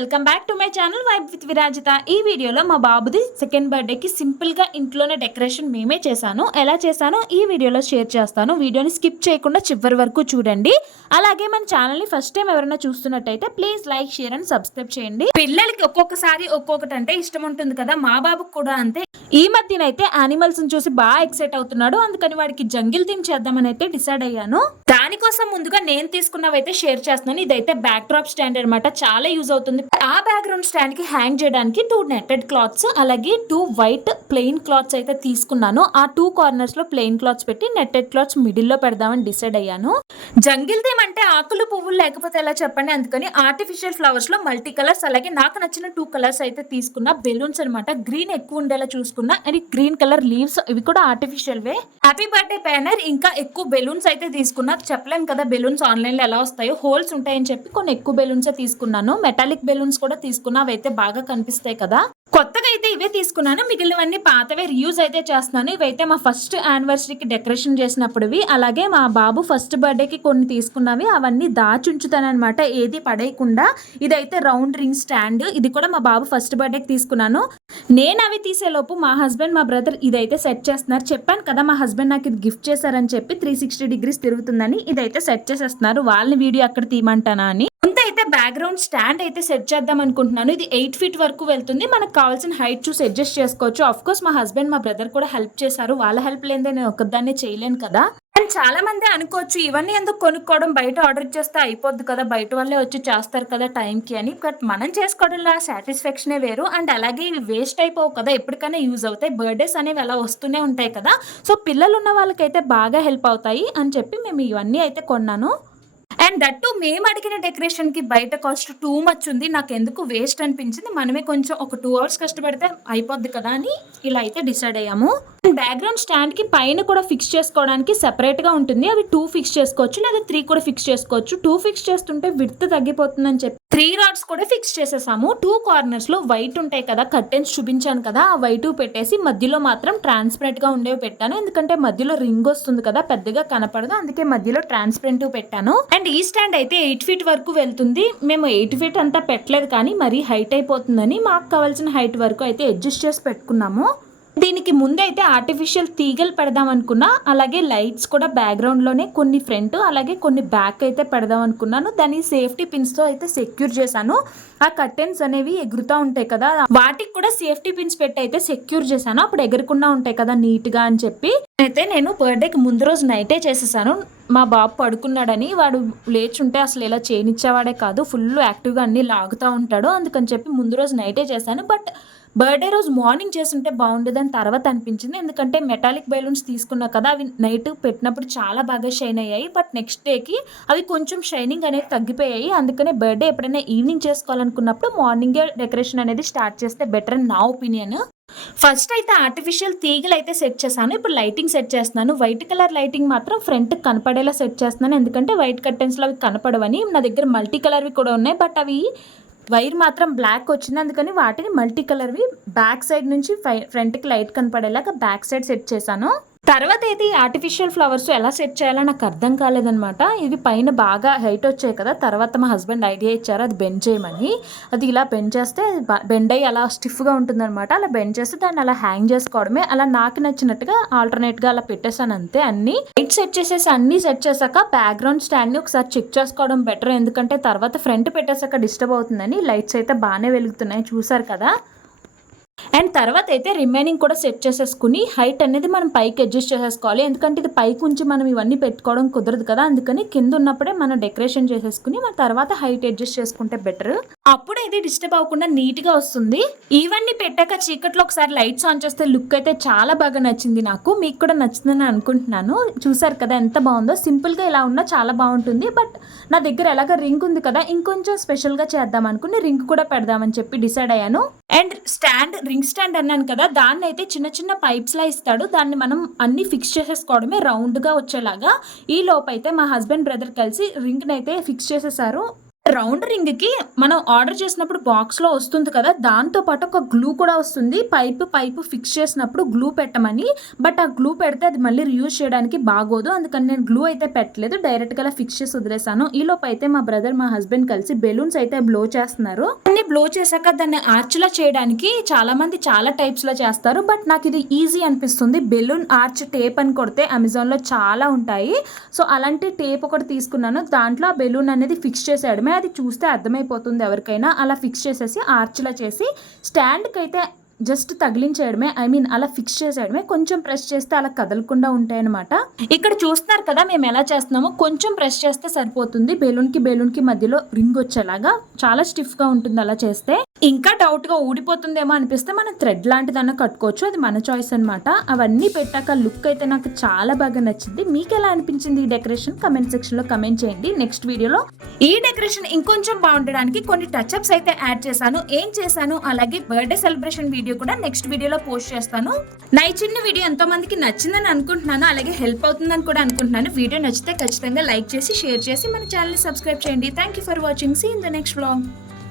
Welcome back to my channel vibe with Virajitha. ఈ వీడియోలో మా బాబుది సెకండ్ బర్త్డేకి సింపుల్గా ఇంట్లోనే డెకరేషన్ మేమే చేశాను. ఎలా చేశానో ఈ వీడియోలో షేర్ చేస్తాను. వీడియోని స్కిప్ చేయకుండా చివరి వరకు చూడండి. అలాగే మన ఛానల్ని ఫస్ట్ టైం ఎవరైనా చూస్తున్నట్టయితే please like, share and subscribe చేయండి. పిల్లలకి ఒక్కొక్కసారి ఒక్కొక్కటి అంటే ఇష్టం ఉంటుంది కదా, మా బాబుకి కూడా అంతే. ఈ మధ్యనైతే యానిమల్స్ చూసి బాగా ఎక్సైట్ అవుతున్నాడు. అందుకని వాడికి జంగిల్ థీమ్ చేద్దామని అయితే డిసైడ్ అయ్యాను. దానికోసం ముందుగా నేను తీసుకున్నవైతే షేర్ చేస్తున్నాను. ఇదైతే బ్యాక్ డ్రాప్ స్టాండ్ అనమాట, చాలా యూజ్ అవుతుంది. ఆ బ్యాక్గ్రౌండ్ స్టాండ్ కి హ్యాంగ్ చేయడానికి 2 నెట్టెడ్ క్లాత్స్, అలాగే 2 వైట్ ప్లెయిన్ క్లాత్స్ అయితే తీసుకున్నాను. ఆ 2 కార్నర్స్ లో ప్లెయిన్ క్లాత్స్ పెట్టి నెట్టెడ్ క్లాత్స్ మిడిల్ లో పెడదామని డిసైడ్ అయ్యాను. జంగిల్ థీమ్ అంటే ఆకులు పువ్వులు లేకపోతే ఎలా చెప్పండి, అందుకని ఆర్టిఫిషియల్ ఫ్లవర్స్ లో మల్టీ కలర్స్, అలాగే నాకు నచ్చిన 2 కలర్స్ అయితే తీసుకున్నా. బెలూన్స్ అనమాట, గ్రీన్ ఎక్కువ ఉండేలా చూసుకున్నా. అండ్ గ్రీన్ కలర్ లీవ్స్, ఇవి కూడా ఆర్టిఫిషియల్ వే. హ్యాపీ బర్త్డే బ్యానర్, ఇంకా ఎక్కువ బెలూన్స్ అయితే తీసుకున్నా. చెప్పలేం కదా బెలూన్స్ ఆన్లైన్ లో ఎలా వస్తాయో, హోల్స్ ఉంటాయని చెప్పి కొన్ని ఎక్కువ బెలూన్స్ తీసుకున్నాను. మెటాలిక్ బెలూన్స్ కూడా తీసుకున్నా, అవైతే బాగా కనిపిస్తాయి కదా. కొత్తగా అయితే ఇవే తీసుకున్నాను, మిగిలినవన్నీ పాతవే రీయూజ్ అయితే చేస్తున్నాను. ఇవైతే మా ఫస్ట్ యానివర్సరీకి డెకరేషన్ చేసినప్పుడువి, అలాగే మా బాబు ఫస్ట్ బర్త్డేకి కొన్ని తీసుకున్నవి. అవన్నీ దాచుంచుతానమాట, ఏది పడేయకుండా. ఇదైతే రౌండ్ రింగ్ స్టాండ్, ఇది కూడా మా బాబు ఫస్ట్ బర్త్డేకి తీసుకున్నాను. నేను అవి తీసేలోపు మా హస్బెండ్, మా బ్రదర్ ఇదైతే సెట్ చేస్తున్నారు. చెప్పాను కదా మా హస్బెండ్ నాకు ఇది గిఫ్ట్ చేశారని చెప్పి 360 డిగ్రీస్ తిరుగుతుందని. ఇదైతే సెట్ చేసేస్తున్నారు. వాళ్ళని వీడియో అక్కడ తీయమంటానా అని. అయితే బ్యాక్గ్రౌండ్ స్టాండ్ అయితే సెట్ చేద్దాం అనుకుంటున్నాను. ఇది 8 ఫీట్ వరకు వెళ్తుంది. మనకు కావాల్సిన హైట్ చూసి అడ్జస్ట్ చేసుకోవచ్చు. ఆఫ్ కోర్స్ మా హస్బెండ్, మా బ్రదర్ కూడా హెల్ప్ చేశారు. వాళ్ళ హెల్ప్ లేదే నేను ఒక్కదాన్నే చేయలేను కదా. అండ్ చాలా మంది అనుకోవచ్చు, ఇవన్నీ ఎందుకు కొనుక్కోవడం, బయట ఆర్డర్ చేస్తే అయిపోద్ది కదా, బయట వాళ్ళే వచ్చి చేస్తారు కదా టైంకి అని. బట్ మనం చేసుకోవడంలో సాటిస్ఫాక్షనే వేరు. అండ్ అలాగే ఇవి వేస్ట్ అయిపోవు కదా, ఎప్పటికైనా యూజ్ అవుతాయి. బర్త్డేస్ అనేవి అలా వస్తూనే ఉంటాయి కదా. సో పిల్లలు ఉన్న వాళ్ళకైతే బాగా హెల్ప్ అవుతాయి అని చెప్పి మేము ఇవన్నీ అయితే కొన్నాను. అండ్ దట్టు మేము అడిగిన డెకరేషన్ కి బయట కాస్ట్ టూ మచ్ ఉంది. నాకు ఎందుకు వేస్ట్ అనిపించింది, మనమే కొంచెం ఒక 2 అవర్స్ కష్టపడితే అయిపోద్ది కదా అని ఇలా అయితే డిసైడ్ అయ్యాము. బ్యాక్గ్రౌండ్ స్టాండ్ కి పైన కూడా ఫిక్స్ చేసుకోవడానికి సెపరేట్ గా ఉంటుంది. అవి 2 ఫిక్స్ చేసుకోవచ్చు, లేదా 3 కూడా ఫిక్స్ చేసుకోవచ్చు. 2 ఫిక్స్ చేస్తుంటే విడ్త్ తగ్గిపోతుందని చెప్పి 3 రాడ్స్ కూడా ఫిక్స్ చేసేసాము. 2 కార్నర్స్ లో వైట్ ఉంటాయి కదా, కర్టెన్స్ చూపించాను కదా, ఆ వైట్ పెట్టేసి మధ్యలో మాత్రం ట్రాన్స్పరెంట్ గా ఉండేవి పెట్టాను. ఎందుకంటే మధ్యలో రింగ్ వస్తుంది కదా, పెద్దగా కనపడదు, అందుకే మధ్యలో ట్రాన్స్పరెంట్ పెట్టాను. అండ్ ఈ స్టాండ్ అయితే 8 ఫీట్ వరకు వెళ్తుంది. మేము 8 ఫీట్ అంతా పెట్టలేదు, కానీ మరీ హైట్ అయిపోతుందని మాకు కావాల్సిన హైట్ వరకు అయితే అడ్జస్ట్ చేసి పెట్టుకున్నాము. దీనికి ముందైతే ఆర్టిఫిషియల్ తీగలు పెడదాం అనుకున్నా, అలాగే లైట్స్ కూడా బ్యాక్గ్రౌండ్ లోనే కొన్ని ఫ్రంట్, అలాగే కొన్ని బ్యాక్ అయితే పెడదాం అనుకున్నాను. దాన్ని సేఫ్టీ పిన్స్ తో అయితే సెక్యూర్ చేశాను. ఆ కర్టెన్స్ అనేవి ఎగురుతూ ఉంటాయి కదా, వాటికి కూడా సేఫ్టీ పిన్స్ పెట్టి అయితే సెక్యూర్ చేశాను. అప్పుడు ఎగరకుండా ఉంటాయి కదా నీట్ గా అని చెప్పి. అయితే నేను బర్త్డేకి ముందు రోజు నైటే చేసేసాను. మా బాబు పడుకున్నాడని, వాడు లేచుంటే అసలు ఇలా చేయనిచ్చేవాడే కాదు, ఫుల్ యాక్టివ్గా అన్ని లాగుతూ ఉంటాడు. అందుకని చెప్పి ముందు రోజు నైటే చేశాను. బట్ బర్త్డే రోజు మార్నింగ్ చేస్తుంటే బాగుండేదని తర్వాత అనిపించింది. ఎందుకంటే మెటాలిక్ బెలూన్స్ తీసుకున్నా కదా, అవి నైట్ పెట్టినప్పుడు చాలా బాగా షైన్ అయ్యాయి. బట్ నెక్స్ట్ డేకి అవి కొంచెం షైనింగ్ అనేది తగ్గిపోయాయి. అందుకనే బర్త్డే ఎప్పుడైనా ఈవినింగ్ చేసుకోవాలనుకున్నప్పుడు మార్నింగే డెకరేషన్ అనేది స్టార్ట్ చేస్తే బెటర్ అని నా ఒపీనియన్. ఫస్ట్ అయితే ఆర్టిఫిషియల్ తీగలు అయితే సెట్ చేశాను. ఇప్పుడు లైటింగ్ సెట్ చేస్తున్నాను. వైట్ కలర్ లైటింగ్ మాత్రం ఫ్రంట్ కనపడేలా సెట్ చేస్తున్నాను, ఎందుకంటే వైట్ కర్టెన్స్లో అవి కనపడవని. నా దగ్గర మల్టీ కలర్వి కూడా ఉన్నాయి, బట్ అవి వైర్ మాత్రం బ్లాక్ వచ్చింది, అందుకని వాటిని మల్టీ కలర్వి బ్యాక్ సైడ్ నుంచి ఫ్రంట్కి లైట్ కనపడేలాగా బ్యాక్ సైడ్ సెట్ చేశాను. తర్వాత అయితే ఈ ఆర్టిఫిషియల్ ఫ్లవర్స్ ఎలా సెట్ చేయాలో నాకు అర్థం కాలేదనమాట. ఇవి పైన బాగా హైట్ వచ్చాయి కదా, తర్వాత మా హస్బెండ్ ఐడియా ఇచ్చారు అది బెండ్ చేయమని. అది ఇలా బెండ్ చేస్తే బెండ్ అయ్యి అలా స్టిఫ్గా ఉంటుందన్నమాట. అలా బెండ్ చేస్తే దాన్ని అలా హ్యాంగ్ చేసుకోవడమే. అలా నాకు నచ్చినట్టుగా ఆల్టర్నేట్గా అలా పెట్టేశాను అంతే. అన్ని లైట్ సెట్ చేసేసి అన్ని సెట్ చేశాక బ్యాక్గ్రౌండ్ స్టాండ్ని ఒకసారి చెక్ చేసుకోవడం బెటర్, ఎందుకంటే తర్వాత ఫ్రంట్ పెట్టేశాక డిస్టర్బ్ అవుతుందని. లైట్స్ అయితే బాగానే వెలుగుతున్నాయి, చూసారు కదా. అండ్ తర్వాత అయితే రిమైనింగ్ కూడా సెట్ చేసేసుకుని హైట్ అనేది మనం పైకి అడ్జస్ట్ చేసేసుకోవాలి, ఎందుకంటే ఇది పైకి ఉంచి మనం ఇవన్నీ పెట్టుకోవడం కుదరదు కదా. అందుకని కింద ఉన్నప్పుడే మనం డెకరేషన్ చేసేసుకుని మన తర్వాత హైట్ అడ్జస్ట్ చేసుకుంటే బెటర్. అప్పుడు ఇది డిస్టర్బ్ అవ్వకుండా నీట్ గా వస్తుంది. ఇవన్నీ పెట్టాక చీకట్లో ఒకసారి లైట్స్ ఆన్ చేస్తే లుక్ అయితే చాలా బాగా నచ్చింది నాకు. మీకు కూడా నచ్చిందని అనుకుంటున్నాను. చూసారు కదా ఎంత బాగుందో. సింపుల్ గా ఇలా ఉన్నా చాలా బాగుంటుంది. బట్ నా దగ్గర ఎలాగ రింగ్ ఉంది కదా, ఇంకొంచెం స్పెషల్ గా చేద్దాం అనుకుని రింగ్ కూడా పెడదామని చెప్పి డిసైడ్ అయ్యాను. అండ్ స్టాండ్, రింగ్ స్టాండ్ అన్నాను కదా, దాన్ని అయితే చిన్న చిన్న పైప్స్ లా ఇస్తాడు. దాన్ని మనం అన్ని ఫిక్స్ చేసేసుకోవడమే రౌండ్ గా వచ్చేలాగా. ఈ లోపు అయితే మా హస్బెండ్ బ్రదర్ కలిసి రింగ్ అయితే ఫిక్స్ చేసేసారు. రౌండ్ రింగ్ కి మనం ఆర్డర్ చేసినప్పుడు బాక్స్ లో వస్తుంది కదా, దాంతో పాటు ఒక గ్లూ కూడా వస్తుంది. పైపు ఫిక్స్ చేసినప్పుడు గ్లూ పెట్టమని. బట్ ఆ గ్లూ పెడితే అది మళ్ళీ రియూజ్ చేయడానికి బాగోదు, అందుకని నేను గ్లూ అయితే పెట్టలేదు, డైరెక్ట్ గా ఫిక్స్ చేసి వదిలేసాను. ఈ లోపు అయితే మా బ్రదర్ మా హస్బెండ్ కలిసి బెలూన్స్ అయితే బ్లో చేస్తున్నారు. అన్ని బ్లో చేశాక దాన్ని ఆర్చ్ లా చేయడానికి చాలా మంది చాలా టైప్స్ లో చేస్తారు, బట్ నాకు ఇది ఈజీ అనిపిస్తుంది. బెలూన్ ఆర్చ్ టేప్ అని కొడితే అమెజాన్ లో చాలా ఉంటాయి. సో అలాంటి టేప్ ఒకటి తీసుకున్నాను, దాంట్లో ఆ బెలూన్ అనేది ఫిక్స్ చేసేయడమే. అది చూస్తే అర్థమైపోతుంది ఎవరికైనా. అలా ఫిక్స్ చేసేసి ఆర్చ్లా చేసి స్టాండ్కి అయితే జస్ట్ తగిలించేయడమే, అలా ఫిక్స్ చేసేయడమే. కొంచెం ప్రెస్ చేస్తే అలా కదలకుండా ఉంటాయి అనమాట. ఇక్కడ చూస్తున్నారు కదా మేము ఎలా చేస్తున్నామో, కొంచెం ప్రెస్ చేస్తే సరిపోతుంది. బెలూన్ కి మధ్యలో రింగ్ వచ్చేలాగా. చాలా స్టిఫ్ గా ఉంటుంది అలా చేస్తే. ఇంకా డౌట్ గా ఊడిపోతుందేమో అనిపిస్తే మనం థ్రెడ్ లాంటిదన్నా కట్టుకోవచ్చు, అది మన చాయిస్ అనమాట. అవన్నీ పెట్టాక లుక్ అయితే నాకు చాలా బాగా నచ్చింది. మీకు ఎలా అనిపించింది ఈ డెకరేషన్? కమెంట్ సెక్షన్ లో కమెంట్ చేయండి. నెక్స్ట్ వీడియోలో ఈ డెకరేషన్ ఇంకొంచెం బాగుండడానికి కొన్ని టచ్అప్స్ అయితే యాడ్ చేశాను. ఏం చేశాను, అలాగే బర్త్డే సెలబ్రేషన్ వీడియో కూడా నెక్స్ట్ వీడియోలో పోస్ట్ చేస్తాను. నా ఈ చిన్న వీడియో ఎంతో మందికి నచ్చిందని అనుకుంటున్నాను, అలాగే హెల్ప్ అవుతుందని కూడా అనుకుంటున్నాను. వీడియో నచ్చితే ఖచ్చితంగా లైక్ చేసి షేర్ చేసి మన ఛానల్ ని సబ్స్క్రైబ్ చేయండి. Thank you for watching. See in the next vlog.